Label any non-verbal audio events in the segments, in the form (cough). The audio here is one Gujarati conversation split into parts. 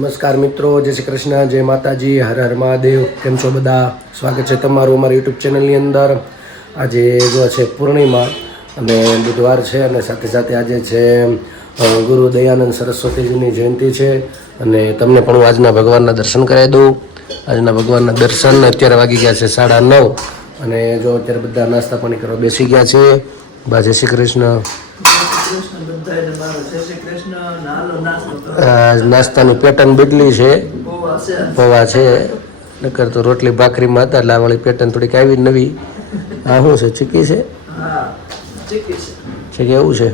નમસ્કાર મિત્રો, જય શ્રી કૃષ્ણ, જય માતાજી, હર હર મહાદેવ. કેમ છો બધા? સ્વાગત છે તમારું અમારી યુટ્યુબ ચેનલની અંદર. આજે જો છે પૂર્ણિમા અને બુધવાર છે અને સાથે સાથે આજે છે ગુરુ દયાનંદ સરસ્વતીજીની જયંતિ છે. અને તમને પણ હું આજના ભગવાનના દર્શન કરાવી દઉં. આજના ભગવાનના દર્શન અત્યારે વાગી ગયા છે સાડા નવ. અને જો અત્યારે બધા નાસ્તા પાણી કરવા બેસી ગયા છે, બા જય શ્રી કૃષ્ણ. નાસ્તાની પેટર્ન બદલી છે. પૌવા છે. નકર તો રોટલી ભાખરીમાં હતા એટલે વાળી પેટર્ન થોડીક આવી નવી. આ શું છે ચીકી છે? ચીકી કે એવું છે?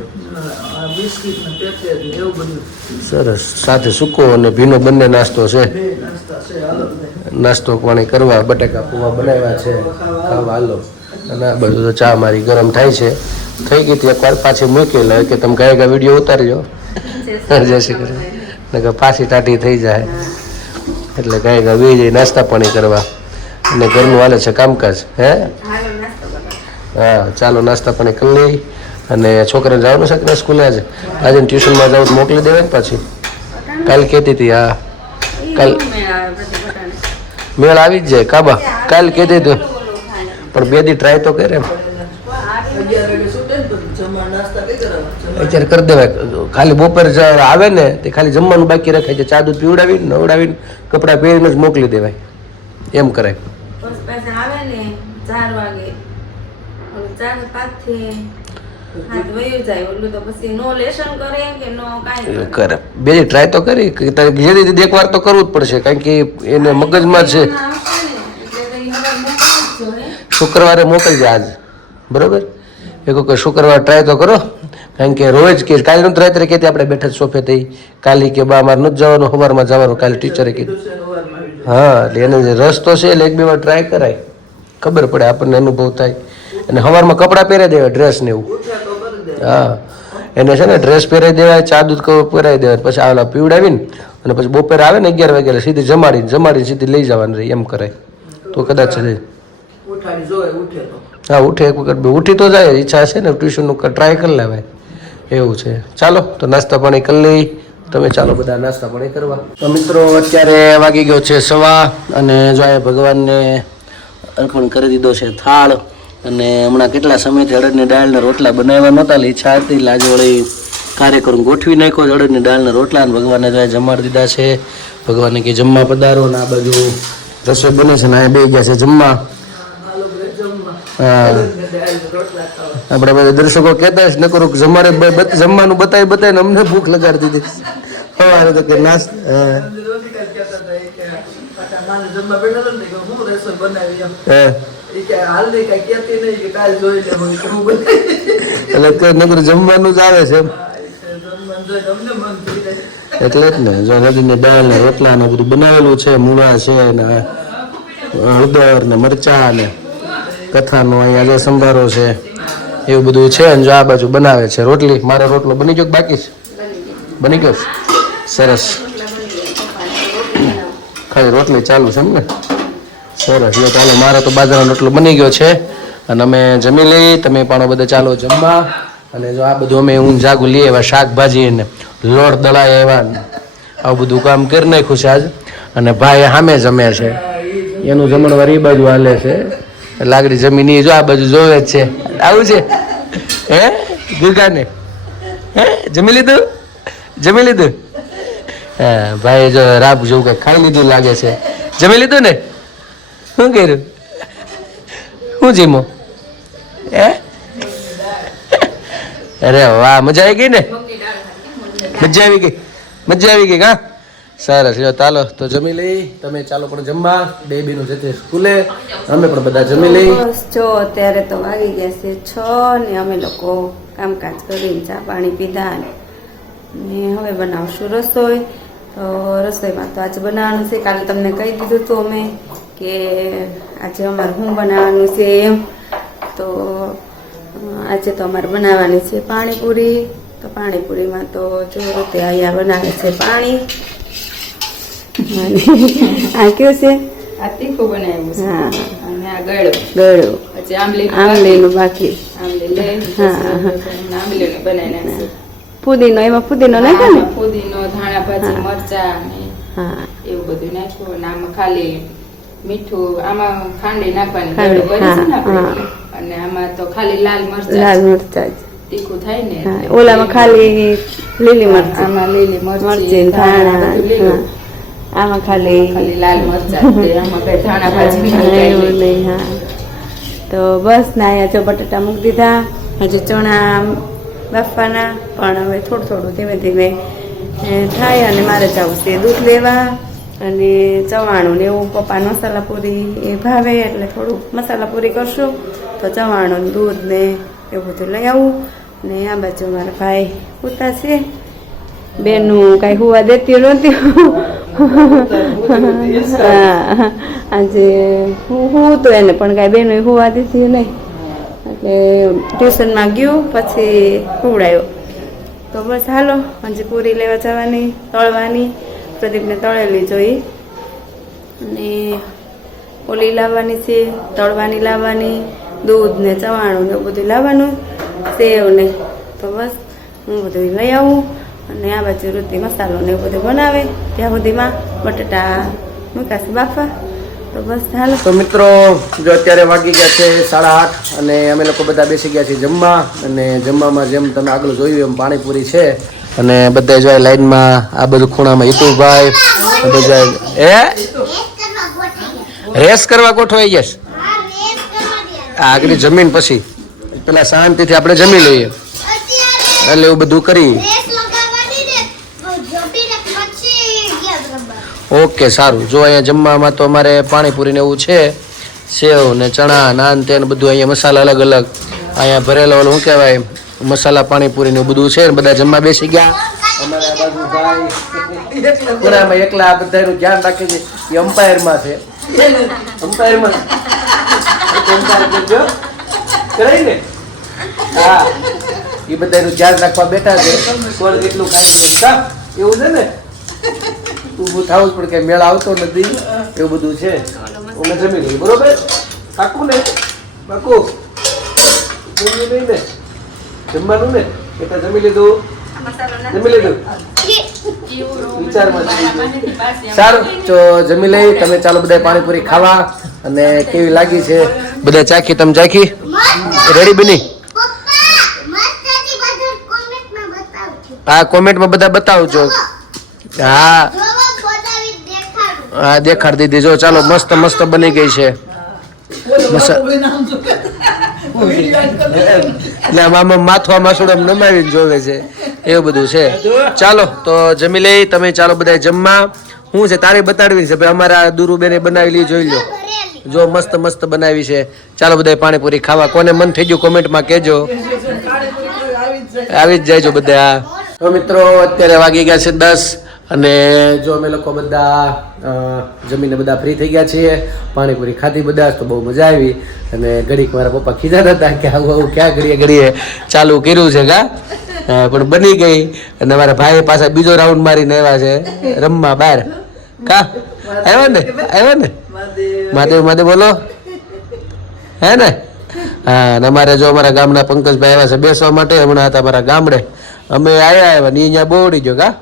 સરસ. સાથે સૂકો અને ભીનો બંને નાસ્તો છે. નાસ્તો પાણી કરવા બટાકા પૌવા બનાવ્યા છે. ખાવા હાલો. અને આ બધું તો ચા મારી ગરમ થાય છે. થઈ ગઈ હતી એકવાર પાછી મૂકી લે કે તમે ગાય ગા વીડિયો ઉતારજો. જય શ્રી કૃષ્ણ. કે પાછી ટાટી થઈ જાય. એટલે ગાય ગા વી જઈ નાસ્તા પાણી કરવા. અને ઘરનું હાલે છે કામકાજ હે? હા ચાલો નાસ્તા પાણી કરી લઈ. અને છોકરાને જવાનું છે કે સ્કૂલે આજે? આજે ટ્યુશનમાં જાવ તો મોકલી દેવાય ને પાછી. કાલ કહેતી હતી હા. કાલ મેળ આવી જ જાય. કાબા? કાલ કહેતી હતી. પણ બે દી ટ્રાય તો કરે અત્યારે કરી દેવાય. ખાલી બપોર આવે ને તે ખાલી જમવાનું બાકી રખાય છે. ચા દૂધ પીવડાવીને નવડાવીને કપડાં પહેરીને જ મોકલી દેવાય. એમ કરાય. કરે બે ટ્રાય તો કરી. કે તારે જે રીતે એક વાર તો કરવું જ પડશે. કારણ કે એને મગજમાં છે આવશે ને એટલે તો ઈ હવે મોકલવું જ જોઈએ. શુક્રવારે મોકલજે આજ. બરોબર? એક કે શુક્રવાર ટ્રાય તો કરો. કારણ કે રોજ કે કાલે નથી રાત્રે કહેતી આપણે બેઠા સોફે થઈ. કાલે કે બા, અમારે નથી જવાનું સવારમાં જવાનું, કાલે ટીચરે કીધું. હા, એટલે એને જે રસ તો છે, એટલે એક બે વાર ટ્રાય કરાય. ખબર પડે, આપણને અનુભવ થાય. અને સવારમાં કપડાં પહેરાઈ દેવાય ડ્રેસ ને એવું. હા. એને છે ને ડ્રેસ પહેરાવી દેવાય, ચા દૂધ પહેરાવી દેવાય, પછી આવેલા પીવડાવીને, અને પછી બપોરે આવે ને અગિયાર વાગે સીધી જમાડીને જમાડીને સીધી લઈ જવાની રહી, એમ કરાય. તો કદાચ હા, ઉઠે એક વખત બે. ઉઠી તો જાય, ઈચ્છા છે ને, ટ્યુશનનું ટ્રાય કરી લેવાય. એવું છે. ચાલો, તો નાસ્તા પાણી કરી લઈ. તમે ચાલો બધા નાસ્તા પાણી કરવા. તો મિત્રો, અત્યારે વાગી ગયો છે સવા અને જો આ ભગવાનને અર્પણ કરી દીધો છે થાળ અને હમણાં કેટલા સમયથી અડદની દાળના રોટલા બનાવ્યા નહોતા ઈચ્છા હતી, એટલે કાર્યક્રમ ગોઠવી નાખ્યો અડદની દાળના રોટલા અને ભગવાનને જો જમાડી દીધા છે. ભગવાનને કે જમવા પધારો ને આ બાજુ રસોઈ બને છે ને આ બે ગયા છે જમવા હાલો બધા જમવા હા ને દાળ ને રોટલા ખાવા આપણે બધા દર્શકો કહેતા છે નકરું કે જમાડે બ- બ- જમવાનું બતાવી બતાવીને અમને ભૂખ લગાડી દીધી સવારે તો કે ને બનાવી એટલે જમવાનું જ આવે છે એટલે જ ને જો નદીની દાળ ને રોટલા ને બધું બનાવેલું છે મૂળા છે ને હળદર ને મરચા ને કથાનો અહીંયા જે સંભારો છે, એવું બધું છે અને જો આ બાજુ બનાવે છે. રોટલી, મારો રોટલો બની ગયો બાકી છે? બની ગયો સરસ. ખાલી રોટલી ચાલુ છે એમ ને? સરસ. એ ચાલો, મારો તો બાજરાનો રોટલો બની ગયો છે અને અમે જમી લઈ તમે પણ બધા ચાલો જમવા. અને જો આ બધું અમે હું જાગું લઈએ એવા શાકભાજી ને લોટ દળાય એવા. આવું બધું કામ કરી નાખ્યું છે આજ. અને ભાઈ સામે જમે છે. એનું જમણવાર એ બાજુ હાલે છે. લાગડી જમીન જો આ બાજુ જોવે જ છે. આવું છે? હે? ગુગાને હે? જમી લીધું? જમી લીધું? હા ભાઈ જો રાબ જેવું કંઈક ખાઈ લીધું લાગે છે. જમી લીધું ને? શું કર્યું? શું જીમો હે? અરે વાહ, મજા આવી ગઈ ને? મજા આવી ગઈ? મજા આવી ગઈ કા સરસ જો ચાલો, તો જમી લઈ. તમે ચાલો પણ જમવા. બે બીનું જતે સ્કૂલે. અમે પણ બધા જમી લઈ. જો, અત્યારે તો વાગી ગયા છે છ ને અમે લોકો કામકાજ કરીને ચા પાણી પીધા ને ને હવે બનાવશું રસોઈ. તો રસોઈમાં તો આજે બનાવવાનું છે. કાલે તમને કહી દીધું હતું અમે કે આજે અમારે શું બનાવવાનું છે એમ. તો આજે તો અમારે બનાવવાની છે પાણીપુરી. તો પાણીપુરીમાં તો જો તે અહીંયા બનાવે છે પાણી. આ કયો છે? આ તીખું બનાવ્યું છે. હા. અને આ પછી આમલીનું બાકી. લઈ પુદીનો એમાં પુદીનો નાખ્યો ને? ફુદીનો ધાણા ભાજી મરચા હા. એવું બધું નાખ્યું. અને આમાં ખાલી મીઠું આમાં ખાંડી નાખવાની ખાંડ, કરી છે ને આપણે. અને આમાં તો ખાલી લાલ મરચા લાલ મરચા તીખું થાય ને ઓલામાં ખાલી લીલી મરચી. આમાં લીલી મરચી ધાણા. આમાં ખાલી ખાલી લાલ મરચાં આમાં કઈ ધાણા ભાજી નહીં હા, એવું નહીં. નહીં હા. તો બસ ના અહીંયા જો બટાટા મૂકી દીધા. હજી ચણા બાફવાના પણ હવે થોડું થોડું ધીમે ધીમે થાય અને મારે જવું છે. દૂધ લેવા અને ચવાણું ને એવું પપ્પા મસાલા પૂરી એ ભાવે એટલે થોડું મસાલા પૂરી કરશું. તો ચવાણું દૂધ ને એવું બધું લઈ આવું. ને આ બાજુ મારા ભાઈ પૂતા છે. બેનું કાંઈ હુવા દેતી નહોતી. આજે હું હું તો એને પણ કાંઈ બેનું હોવા દીધી નહીં. એટલે ટ્યુશનમાં ગયો, પછી હુવડાયો તો બસ હાલો, હજી પૂરી લેવા જવાની, તળવાની. પ્રદીપને તળેલી જોઈ. અને ઓલી લાવવાની છે, તળવાની લાવવાની દૂધ ને ચવાણું ને બધું લાવવાનું સેવ ને તો બસ હું બધું લઈ આવું. અને આ બાજુ રુચિ મસાલો ને એવું બધું બનાવે. ત્યાં સુધીમાં બટાટા મૂકાશે બાફા. તો બસ હાલો. તો મિત્રો, જો અત્યારે વાગી ગયા છે સાડા આઠ અને અમે લોકો બધા બેસી ગયા છીએ જમવા અને જમવામાં જેમ તમે આગળ જોયું એમ પાણીપુરી છે. અને બધા જો લાઈનમાં આ બધું ખૂણામાં હિતુભાઈ બધા એ રેસ કરવા ગોઠવાઈ આ આગળ જમીન પછી. પેલા શાંતિથી આપણે જમી લઈએ. એટલે એવું બધું કરી. ઓકે, સારું. જો અહીંયા જમવામાં તો અમારે પાણીપુરીને એવું છે, સેવ ને ચણા, નાન તે બધું અહીંયા મસાલા અલગ અલગ અહીંયા ભરેલો શું કહેવાય, મસાલા, પાણીપુરી ને બધું છે બધા જમવા બેસી ગયા. ખૂણામાં એકલા આ બધાનું ધ્યાન રાખે છે એ અમ્પાયરમાં છે. અમ્પાયરમાં હા. એ બધાનું ધ્યાન રાખવા બેઠા છે? એવું છે ને? ઊભું થવું જ પણ કે મેળ આવતો નથી. એવું બધું છે. અમે જમી લઈએ. બરોબર? પાકું ને? બાકુ જમી લઈ ને? જમવાનું ને? એટલે જમી લીધું? જમી લીધું? લીધું. સારું. તો જમી લઈ તમે ચાલો બધા પાણીપુરી ખાવા. અને કેવી લાગી છે? બધા ચાખી તમે ચાખી? રેડી બની? હા કોમેન્ટમાં બધા બતાવજો. હા. હા, દેખાડી દીધી. જો, ચાલો, મસ્ત મસ્ત બની ગઈ છે. એટલે આમાં માથવા માસુડમ નમાવીને જોવે છે. એવું બધું છે. ચાલો, તો જમી લઈ, તમે ચાલો બધા જમવા. હું છે, તારે બતાડવી છે, ભાઈ, અમારા દુરુબેને બનાવેલી જોઈ લો. જો, મસ્ત મસ્ત બનાવી છે. ચાલો બધા પાણીપુરી ખાવા. કોને મન થઈ ગયું, કોમેન્ટમાં કહેજો. આવી જ જાય છો બધા તો મિત્રો, અત્યારે વાગી ગયા છે દસ અને જો અમે લોકો બધા જમીને બધા ફ્રી થઈ ગયા છીએ, પાણીપુરી ખાધી બધા, તો બહુ મજા આવી. અને ઘડીક મારા પપ્પા ખીજાતા હતા કે આવું આવું, ક્યાં ઘડીએ ઘડીએ ચાલુ કર્યું છે કા પણ બની ગઈ. અને મારા ભાઈ પાછા બીજો રાઉન્ડ મારીને આવ્યા છે. રમવા બહાર. કા? આવ્યા ને? આવ્યા ને? મહાદેવ મહાદેવ બોલો. હે ને? હા, અને અમારે જો અમારા ગામના પંકજભાઈ આવ્યા છે બેસવા માટે, હમણાં હતા અમારા ગામડે. અમે આવ્યા આવ્યા ને અહીંયા બોવડી ગયો કા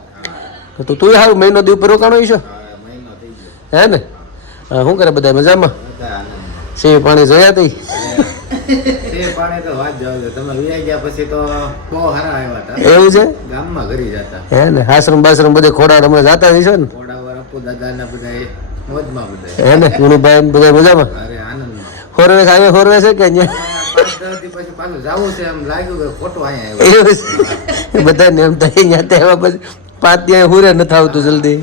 તો તું હાવ મહિનો દી ઉપર રોકાણો છો? હે ને? શું કરે બધા મજામાં? સિંહ પાણી જોયા તી તે પાણી તો વાત જવા દો તમે વિયા ગયા પછી તો બહુ સારા આવ્યા હતા. એવું છે? ગામમાં ઘરી જતા. હે ને? આશ્રમ બાશ્રમ બધે ખોડા હમણાં જાતા હશો ને? બધા હે ને? ગુણુભાઈ બધા મજામાં? અરે આનંદમાં. હોરવે છે? કે અહીંયા? છે. એમ થાય અહીંયા તેવા પછી પાંચ ત્યાં હુરે નથી આવતું જલ્દી.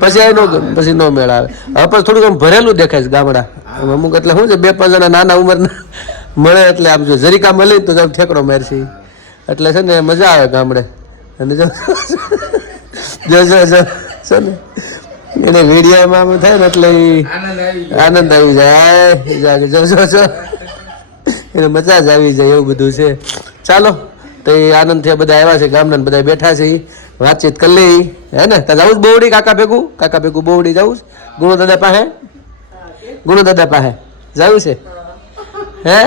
પછી આ નો પછી નો મેળ આવે. હવે પછી થોડુંક આમ ભરેલું દેખાય છે ગામડા. અમુક એટલે શું છે બે પાંચ જણા નાના ઉંમરના મળે એટલે આમ જો જરીકા મળે તો આમ ઠેકડો મારશે. એટલે છે ને મજા આવે ગામડે. અને જો જો જો છે ને એને વિડીયામાં આમ થાય ને એટલે આનંદ આવી જાય. જો જો જો. એને મજા જ આવી જાય એવું બધું છે. ચાલો. તો એ આનંદથી બધા આવ્યા છે, ગામના બધા બેઠા છે, વાતચીત કરી લઈ હે ને? ત્યાં જવું જ બોવડી કાકા ભેગું? કાકા ભેગું બોવડી જવું ગુણો દાદા પાસે? ગુણો દાદા પાસે. જવું છે? હે?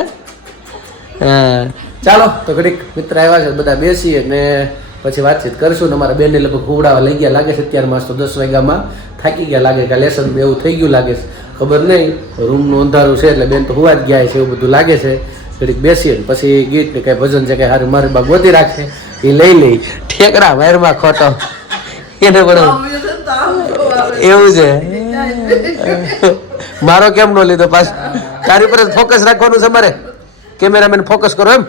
હા. ચાલો, તો ઘડીક મિત્ર આવ્યા છે, બધા બેસીએ ને પછી વાતચીત કરશું ને અમારા બેનને લગભગ ખવડાવવા લઈ ગયા લાગે છે અત્યારમાં તો દસ વાગ્યામાં થાકી ગયા લાગે કે લેસન એવું થઈ ગયું લાગે છે. ખબર નહીં, રૂમનું અંધારું છે એટલે બેન તો હોવા જ ગયા છે એવું બધું લાગે છે. ઘડીક બેસીએ ને પછી ગીત ને કઈ ભજન છે કે હારું મારી બા ગોતી રાખે એ લઈ લઈ. ઠેકરા વાયરમાં ખોટો. એને પણ. એવું છે. મારો કેમ નો લીધો પાસ? તારી પર ફોકસ રાખવાનું છે મારે? કેમેરામેન ફોકસ કરો એમ?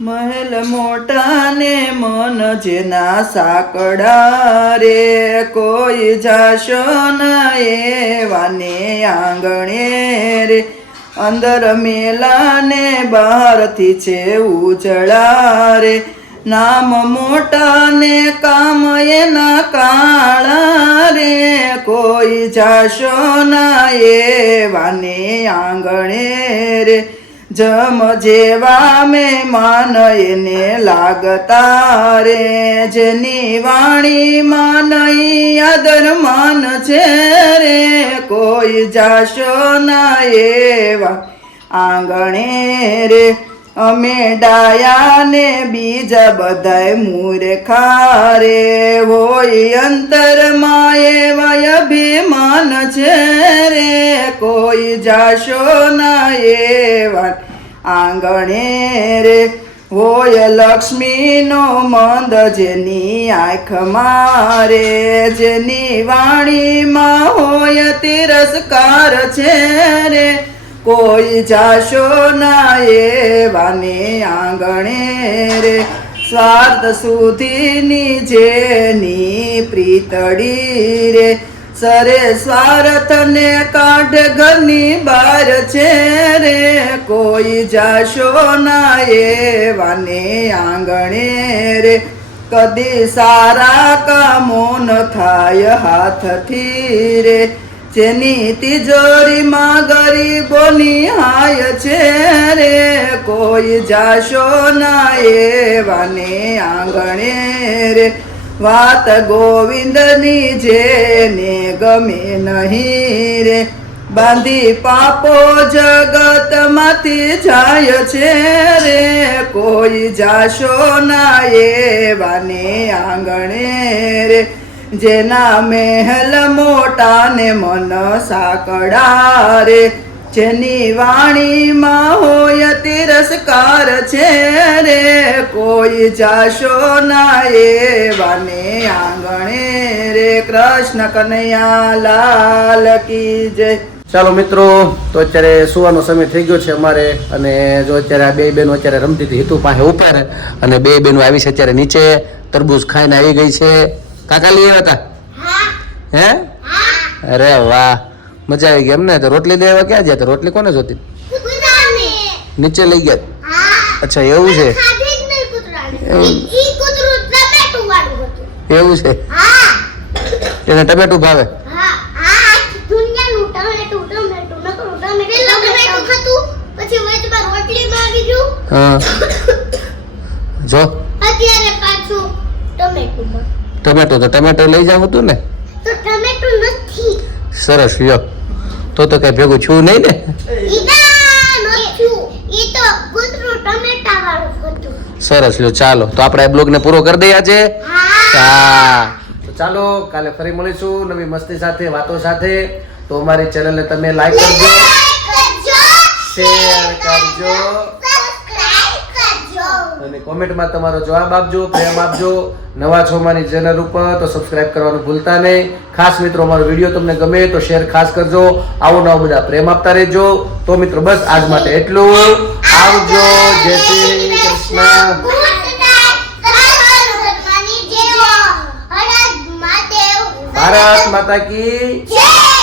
મહેલ મોટાને મન જેના સાકડા રે, કોઈ જાશો ના એવાને આંગણે રે. અંદર મેલાને બહારથી છે ઉજળા રે. નામ મોટાને કામ એના કાળા રે. કોઈ જાશો ના એવાને આંગણે રે. જમ જેવા મહેમાન એને લાગતા રે. જેની વાણીમાં માનય આદર માન છે રે. કોઈ જાશો ના એવા આંગણે રે. અમે ડાયા ને બીજા બધાય મૂર્ખા રે હોય અંતરમાં એવા અભિમાન છે રે. કોઈ જાશો ના એવા આંગણે રે. હોય લક્ષ્મીનો મંદ જેની આંખ મારે, જેની વાણીમાં હોય તિરસ્કાર છે રે. કોઈ જાશો ના એવાને આંગણે રે. સ્વાર્થ સુધીની જેની પ્રીતડી રે. સરે સ્વાર્થને કાઢ, ઘરની બાર છે રે કોઈ જાશો ના એવાને આંગણે રે. કદી સારા કામો ન થાય હાથથી રે. જેની તિજોરીમાં ગરીબોની હાય છે રે, કોઈ જાશો ના એવાને આંગણે રે. વાત ગોવિંદની જે ને ગમે નહીં રે. બાંધી પાપો જગતમાંથી જાય છે રે, કોઈ જાશો ના એવાને આંગણે રે. જેના મહેલ મોટા ને મન સાકડા રે. જેની વાણીમાં હોય તિરસ્કાર છે રે. કોઈ જાશો ના એવાને આંગણે રે. કૃષ્ણ કનૈયા લાલ કી જય. ચાલો મિત્રો તો અત્યારે સુવાનો સમય થઈ ગયો છે અમારે અને જો અત્યારે આ બે બહેનો અત્યારે રમતી હતી હેતુ પાસે ઉપર અને બે બહેનો આવી છે અત્યારે નીચે. તરબૂચ ખાઈને આવી ગઈ છે. કાકા લઈ આવ્યા હતા હે. અરે વાહ મજા આવી ગઈ એમને તો. રોટલી લેવા ક્યાં ગયા? તો રોટલી કોને જોતી? નીચે લઈ ગયા. અચ્છા એવું છે? એવું. છે? એને ટમેટું ભાવે હા. (coughs) જો. અત્યારે પાછું ટમેટું ટમેટો તો ટમેટો લઈ જાવ હતું ને. તો ટમેટું નથી. સરસ લ્યો. તો તો કઈ ભેગું છું નહીં ને? ઈ ના નથી. ઈ તો કૂતરું ટમેટા વાળું હતું સરસ લ્યો ચાલો. તો આપણે આ બ્લોગને પૂરો કરી દઈએ આજે? હા. તો ચાલો કાલે ફરી મળીશું નવી મસ્તી સાથે વાતો સાથે. તો અમારી ચેનલને તમે લાઈક કરજો. શેર કરજો. કોમેન્ટમાં તમારો જવાબ આપજો પ્રેમ આપજો નવા છો મારી ચેનલ ઉપર તો સબસ્ક્રાઇબ કરવાનું ભૂલતા નહીં ખાસ મિત્રો અમારો વીડિયો તમને ગમે તો શેર ખાસ કરજો આવો નવો બધા પ્રેમ આપતા રહેજો તો મિત્રો બસ આજ માટે એટલું આવજો જય શ્રી કૃષ્ણ ભારત માતા કી